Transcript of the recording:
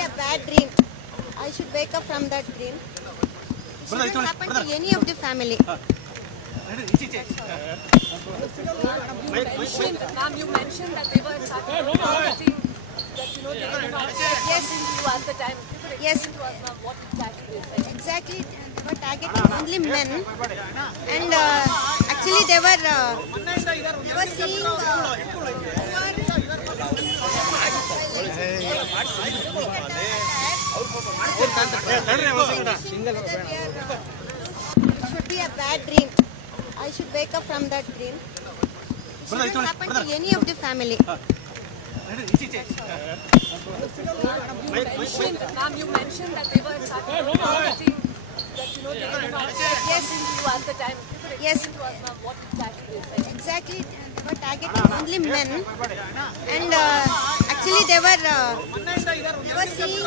be a bad dream. I should wake up from that dream. It shouldn't happen to any of the family. Ma'am, you mentioned that they were targeting that they were not Yes. you at the time. Yes. To us, ma'am, what exactly is it? Exactly, they were targeting only men, and actually they were seeing it should be a bad dream. I should wake up from that dream. It shouldn't happen to any of the family. Ma'am, you mentioned that they were targeting that they were not you at the time. Yes. To us, ma'am, what exactly is it? Exactly, they were targeting only men, and actually they were seeing